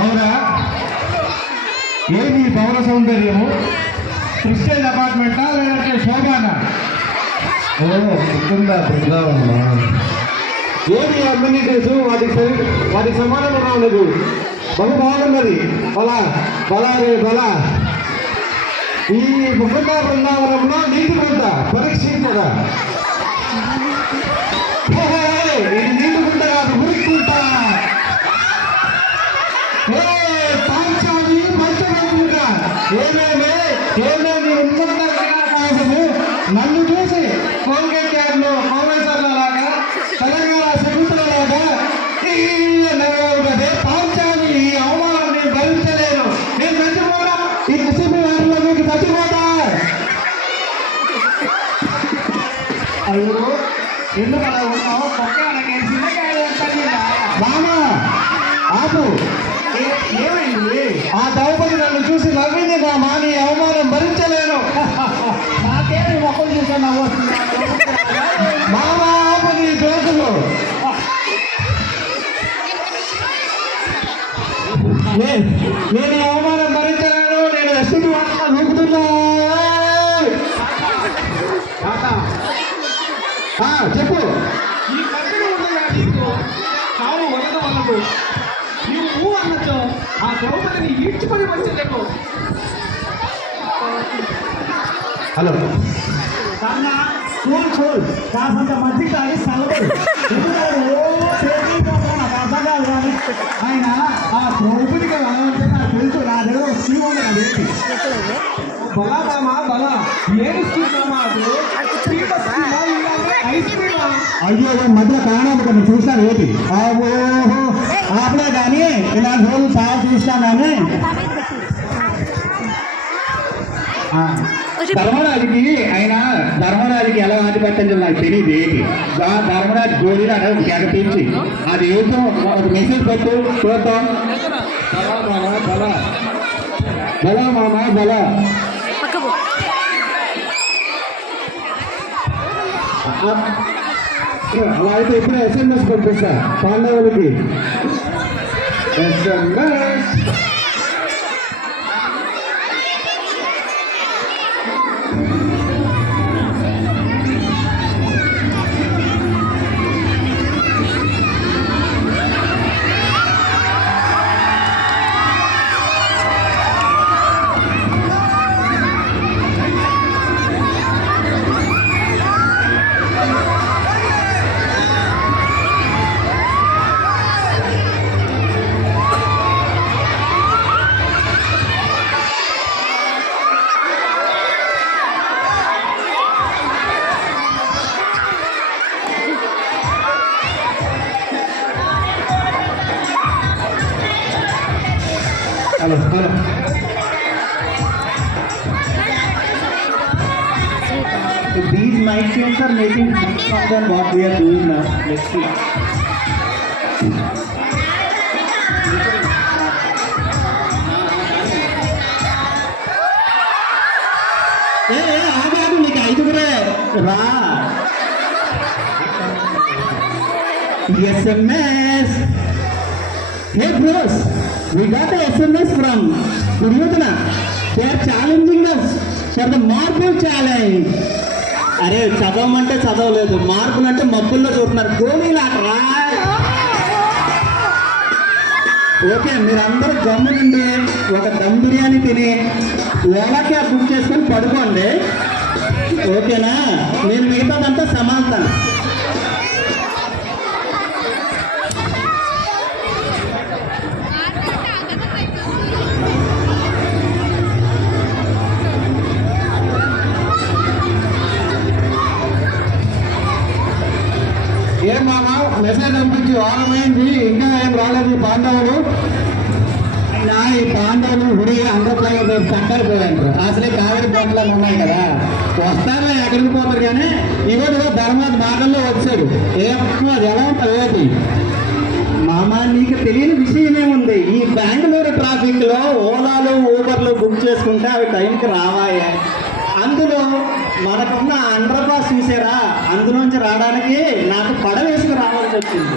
అవునా? ఏది పౌర సౌందర్యము? క్రిస్టియన్ అపార్ట్మెంటా లేదంటే శోభానా? ఓ బృందావనమా? ఏది అమ్యూనిటీస్? వాటికి సమాధానం రాలేదు. బహు బాగున్నది. బలా బలా రే బలా. ఈ బృందావనంలో నీటి గుంట పరీక్షించగా ఇది నీటి గుంట కాదు, మురికుంట. పాంచాలి పంచగంగా ఏమేమి ఉన్నత వికాసము నన్ను చూసి కోల్గేట్ యార్డ్లో కాంగ్రెసర్ల లాగా తెలంగాణ సెగుతుల లాగా కదే పాంచాలి. ఈ అవమానం నేను భరించలేను. నేను చచ్చిపోతా. ఈ ముస్లిం వారిలో మీకు చచ్చిపోతా. అయ్యో ఎందుకు అలా ఉన్నావు? మామా ఆపు. ఏమైంది? ఆ ద్రౌపది నన్ను చూసి నవ్వింది మామా. నీ అవమానం భరించలేను. నాకేమి మొక్కలు చూసా నవ్వు మామా. ఆపు నీ జోకులు. నేను ఈ అవమానం భరించలేను. నేను ఎస్టికి నూకుతున్నా. చెప్పు. ఈ కట్టెలు ఉండగా కావు వలదు వలదు. నీవు అన్నతో ఆ ద్రౌపదిని ఈడ్చుకొని వచ్చిందేమో. హలో కూల్ కాసంత మధ్య కానీ సలబడు. ఆయన ఆ ద్రౌపదికి వెళ్ళాలంటే నాకు తెలుసు. నా దగ్గర స్కీమ్ ఉంది. అదేంటి బలా మామా బలా ఏడు స్కీమ్ అది ఐస్ క్రీమా? అయ్యో మధ్య కారణం చూసాను. ఏంటి ఓహో ఆపలే కానీ ఇలాంటి రోజులు చాలా చూస్తాను. కానీ ధర్మరాజుకి ఎలా ఆటి పెట్టిందో నాకు తెలియదు. ఏంటి ధర్మరాజు గోళీలు అనేది కేక తీర్చి అది ఏదో ఒక మెసేజ్ పెట్టు చూద్దాం. బలా మామా బలా. అలా అయితే ఇప్పుడే SMS పంపిస్తా పాండవులకి. SMS Hello. So these mic chains are making much more than what we are doing now. Let's see. ఆగాడు నీకు ఐదుగురే రా. SMS. Hey bros, we got a SMS from Duryodhana. They are challenging us for the marble challenge. అరే చదవమంటే చదవలేదు, మార్పులంటే మబ్బుల్లో చూస్తున్నారు. గోళీలు ఆటరా. Okay మీరందరూ గమ్మునుండి ఒక దమ్ బిర్యానీ తిని ఓలా క్యాబ్ బుక్ చేసుకొని పడుకోండి. ఓకేనా? నేను మిగతాదంతా సమాల్తాను. ఏం మామా మెసేజ్ పంపించి వారమైంది, ఇంకా ఏం రాలేదు పాండవులు. అయినా ఈ పాండవులు గుడి అందరిలో చక్కైపోయారు. అసలే కావేరి పంటలు ఉన్నాయి కదా, వస్తారులే ఎక్కడికి పోతారు. కానీ ఇవాడు ధర్మాది మాటల్లో వచ్చాడు. ఏమో అది ఎలా ఉంటుంది మామా, నీకు తెలియని విషయం ఏముంది? ఈ బెంగళూరు ట్రాఫిక్ లో ఓలాలు ఊబర్లు బుక్ చేసుకుంటే అవి టైంకి రావాయే. అందులో మనకున్న అండర్ పాస్ చూసారా, అందులోంచి రావడానికి నాకు పడవ వేసుకు రావాల్సి వచ్చింది.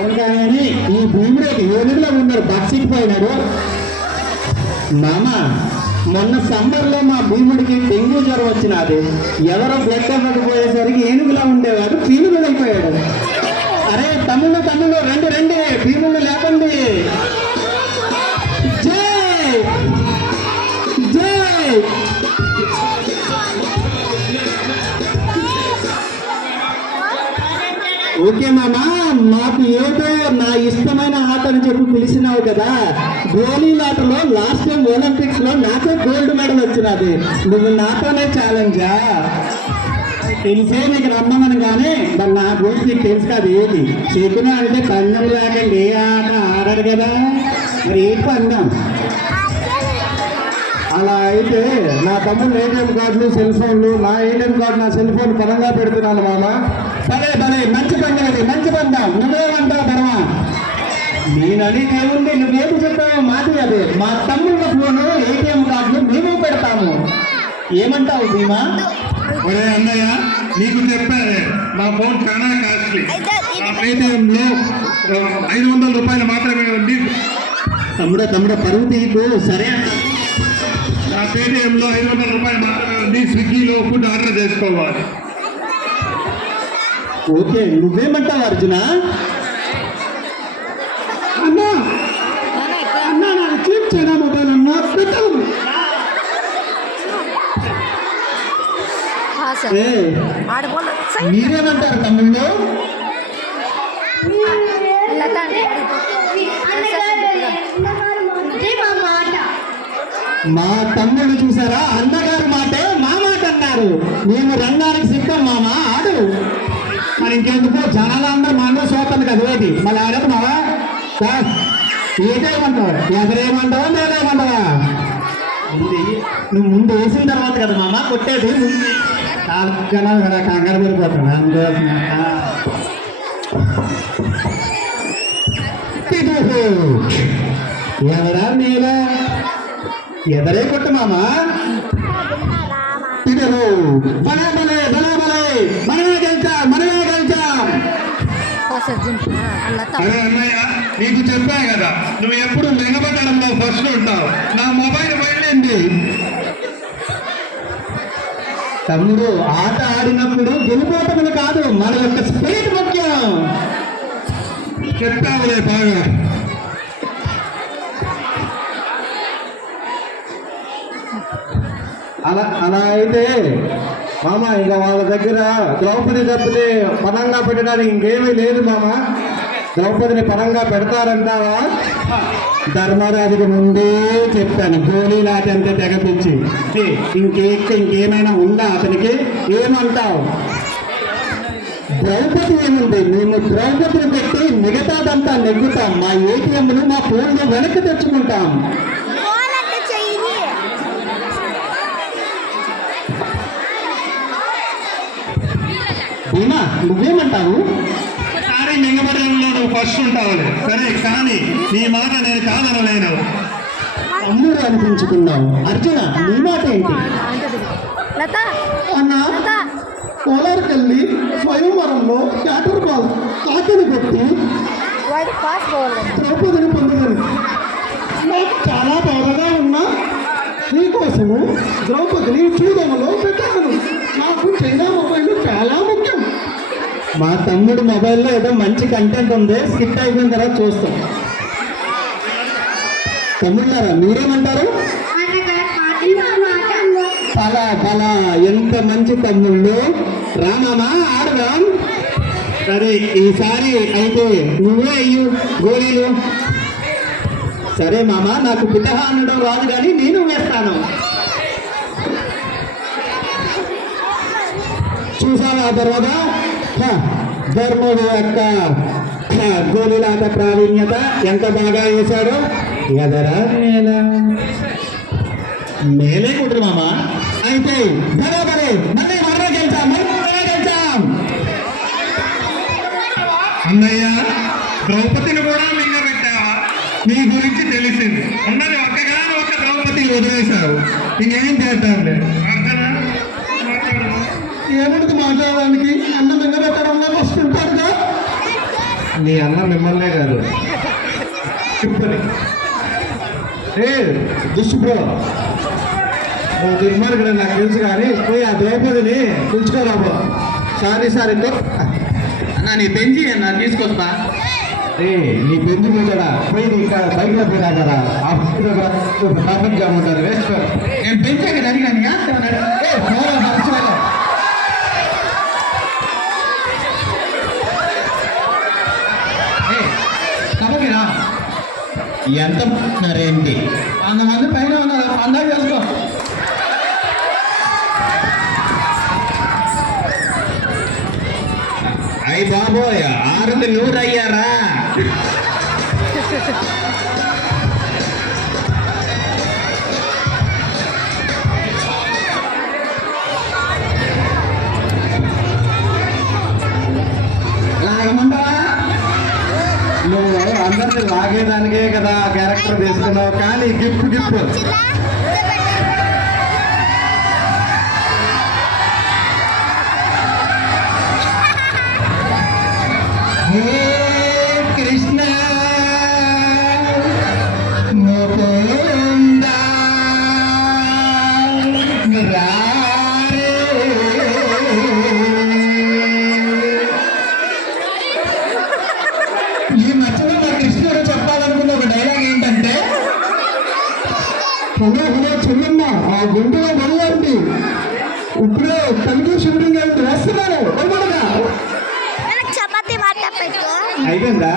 అవును కానీ ఈ భీముడికి ఏనుగులో ఉన్నారు బక్సిపోయినాడు. మామ మొన్న సమ్మర్లో మా భీముడికి డెంగ్యూ జ్వరం వచ్చినది. ఎవరో బ్లడ్ ఇవ్వకపోయేసరికి ఏనుగులా ఉండేవాడు పీనుగు అయిపోయాడు. అరే తమ్ముళ్ళు తమ్ముళ్ళు రండి రండి, భీముళ్ళు లేకండి. జై జై. ఓకే మామా, మాకు ఏదో నా ఇష్టమైన ఆట అని చెప్పి పిలిచినావు కదా. గోళీలాటలో లాస్ట్ టైం ఒలింపిక్స్ లో నాకే గోల్డ్ మెడల్ వచ్చినది. నువ్వు నాతోనే ఛాలెంజా? తెలిసే నీకు రమ్మని కానీ మరి నా గురించి నీకు తెలుసు కదా. ఏది చెప్పినా అంటే పందెం లేకండి ఏ ఆట ఆడాడు కదా. మరి ఏంటి పందెం? అలా అయితే నా తమ్ముడు ఏటీఎం కార్డులు సెల్ ఫోన్లు, నా ఏటీఎం కార్డు నా సెల్ ఫోన్ పరంగా పెడుతున్నాను మామ. భలే భలే మంచి పందెం అది, మంచి పందెం. నువ్వేమంటావు పరమా? నేనని ఏముంది, నువ్వేమి చెప్పావు మాది అది. మా తమ్ముళ్ళ ఫోను ఏటీఎం కార్డులు మేము పెడతాము. ఏమంటావు భీమా? ఒరే అన్నయ్య, నీకు చెప్పాను నా ఫోన్ చాలా కాస్ట్లీ. నా పేటిఎంలో 500 రూపాయలు మాత్రమే ఉంది. తమ్ముడు పరువు తీకు. సరే నా పేటిఎంలో 500 రూపాయలు మాత్రమే ఉంది. స్విగ్గీలో ఫుడ్ ఆర్డర్ చేసుకోవాలి. ఓకే, నువ్వేమంటావు అర్జున? అన్నా అన్నా నాకు చీప్ చైనా మొబైల్ అన్నా పెట్టాను. ఏ, మీరేమంటారు తమ్ముళ్ళు? మా తమ్ముళ్ళు చూసారా, అన్నగారు మాటే మా మాట అన్నారు. మేము రంగానికి సిద్ధం మామ, ఆడు. మరి ఇంకెందుకు జనాలు అందరూ మన సోతాను కదా. ఏది మళ్ళీ ఆడదు మావా. ఏదేమంటావు? ఎదరేమంటావా నేనేమంటావా? నువ్వు ముందు వేసిన తర్వాత కదా మామ కొట్టేది. ముందు జనాలు కదా కంగారు పడిపోతాను అందుకోసం. ఎవరా మీరా ఎదరే కొట్టు మామ. పిల్లలు బలే బలే బలే బలే, మనమే గెలిచాం మనమే గెలిచాం. అరే అన్నయ్య, నీకు చెప్పా కదా నువ్వు ఎప్పుడు లెంగబట్టడంలో ఫస్ట్ ఉంటావు. నా మొబైల్ వెళ్ళింది. తమ్ముడు, ఆట ఆడినప్పుడు గెలిపోవటములు కాదు, మన యొక్క స్పిరిట్ ముఖ్యం. చెప్పావులే బాగా. అలా అయితే మామ ఇంకా వాళ్ళ దగ్గర ద్రౌపది తప్పితే పనంగా పెట్టడానికి ఇంకేమీ లేదు మామ. ద్రౌపదిని పరంగా పెడతారంటావా? ధర్మరాజుకి ముందే చెప్పాను, గోళీలాట అంతే తెగపించి. ఇంకేమైనా ఉందా అతనికి? ఏమంటావు? ద్రౌపది ఏముంది, మేము ద్రౌపదిని పెట్టి మిగతాదంతా నెగ్గుతాం. మా ఏటీఎంలు మా ఫోన్లు వెనక్కి తెచ్చుకుంటాం. భీమా, నువ్వేమంటావు? సారీ, మింగబడంలో నువ్వు ఫస్ట్ ఉంటావులే. సరే కానీ నీ మాట నేను కాదనలేను. తమ్ముడు అనిపించుకున్నావు. అర్జున, నీ మాట ఏంటి? అన్నా, కోలార్కెళ్ళి స్వయంవరంలో క్యాటర్ బాల్ కాకిని కొట్టి ద్రౌపదిని పొందదని నాకు చాలా బాధగా ఉన్నా నీకోసము ద్రౌపదిని చూడమలో పెట్టాను. నాకు చైనా మొబైల్ చాలా ముఖ్యం. మా తమ్ముడు మొబైల్లో ఏదో మంచి కంటెంట్ ఉంది, స్కిప్ అయిపోయిన తర్వాత చూస్తాం. తమ్ముళ్ళారా మీరేమంటారు? పలా పలా, ఎంత మంచి తమ్ముళ్ళు. రామామా ఆడదాం. సరే ఈసారి అయితే నువ్వే అయ్యు గోళీలు. సరే మామ, నాకు పితహ అనడం రాదు కానీ నేను వేస్తాను. చూసావా తర్వాత ధర్ముడు యొక్క గోళీలాట ప్రావీణ్యత ఎంత బాగా వేశాడు. ఎదరా మేలే కుట్రు మామ. అయితే బరాబరే, మళ్ళీ మనమే గెలిచాం, మనమే గెలిచాం. అన్నయ్య, ద్రౌపదిని కూడా మింగబెట్టావా? నీ గురించి తెలిసింది. ఉన్నది ఒక్కగానే ఒక్క ద్రౌపది వదిలేశావు. ఇంకేం చేద్దాంలే. ఏముంది మాట్లాడడానికి? అన్న మింగబెట్టడంలో ఫస్ట్ ఉంటాడుగా. నీ అన్న మిమ్మల్నే కాదు చెప్పని ఏ దుష్ప్రో నువ్వు దుర్మార్గుడు నాకు తెలుసు కానీ పోయి ఆ ద్రౌపదిని పిలుచుకోరాబో సారీ ఇంకో అన్న నీ పెంచి అన్న తీసుకొస్తా. ఏ నీ పెంచి పోతాడా పోయి నీ బైక్లో పోయినా కదా ఆ ట్రాఫిక్ జామ్ ఉంటారు వేసుకో నేను పెంచాక జరిగాను కబకిరా ఎంత ఉన్నారేంటి 100 మంది పైన ఉన్నారు. అందరూ చేసుకో. అయ్యి బాబోయ్ 600 అయ్యారా? లాగమంటావా? నువ్వు అందరిని లాగేదానికే కదా క్యారెక్టర్ తీసుకున్నావు కానీ గిఫ్ట్ హే కృష్ణ ముకుంద మురారే. ఈ మధ్యలో మా కృష్ణుడు చెప్పాలనుకున్న ఒక డైలాగ్ ఏంటంటే చెల్లమ్మ ఆ గుంటలో మొదలండి ఇప్పుడు తనకి షూటింగ్ వెళ్తే వేస్తున్నాను చపాతీ మాట పెట్టు. అయిపోయిందా?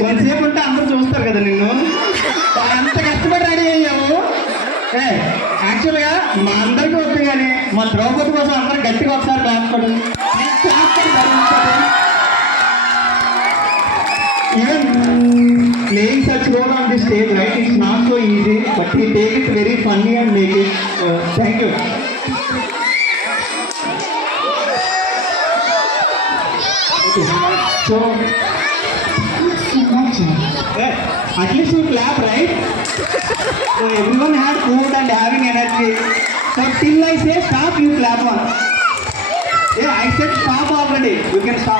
కొంతసేపు ఉంటే అందరూ చూస్తారు కదా నిన్ను. అంత కష్టపడి రెడీ అయ్యావు. యాక్చువల్గా మా అందరికీ వద్దు కానీ మా ద్రౌపది కోసం అందరూ గట్టిగా ఒకసారి రాసుకోవడం even playing such roll on the stage right it's not so easy but he take it very funny and make it. Thank you. So, at least you clap, right? So everyone had food and having energy. So till I say stop, you clap on. Yeah, I said stop already. You can stop.